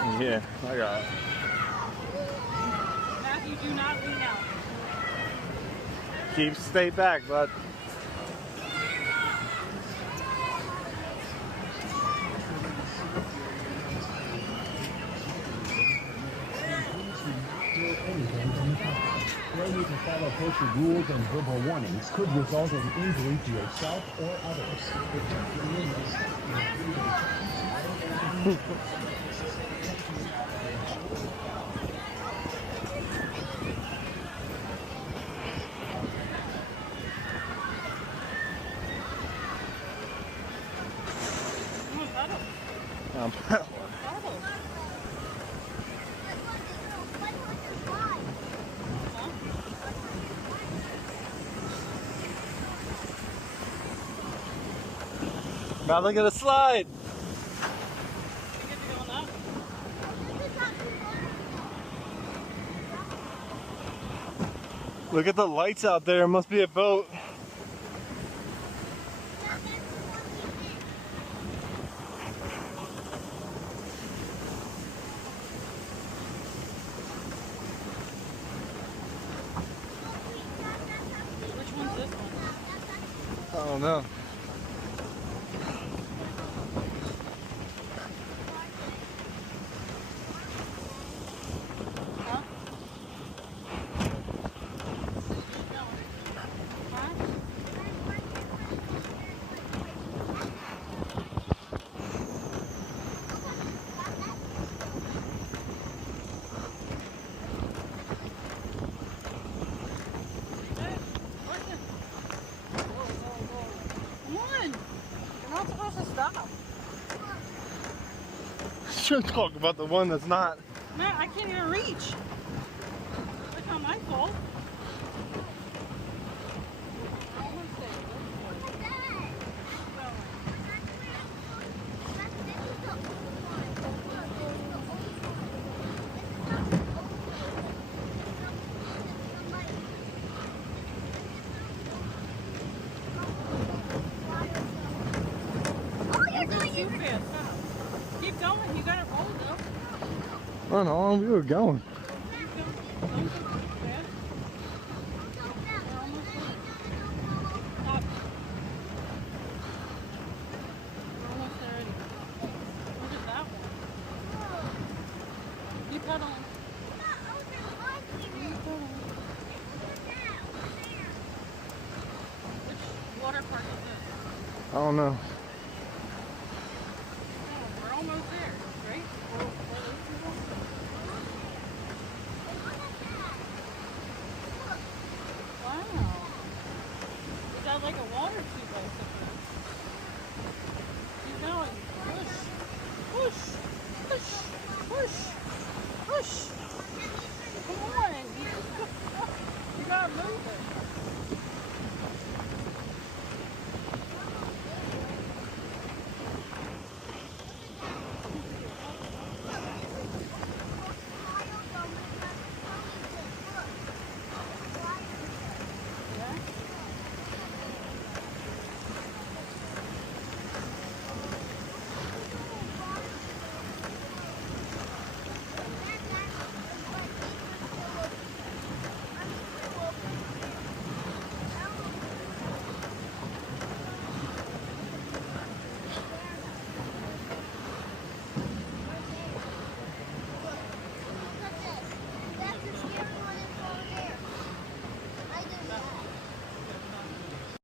Yeah, I got it. Matthew, do not lean out. Stay back, bud. Failure to follow posted rules and verbal warnings could result in injury to yourself or others. Now look at the slide. Look at the lights out there. It must be a boat. Which one's this one? I don't know. Should talk about the one that's not. Man, I can't even reach. That's not my fault. Keep going, you got it rolled up. I don't know, we were going. Keep pedaling. Which water park is this? I don't know.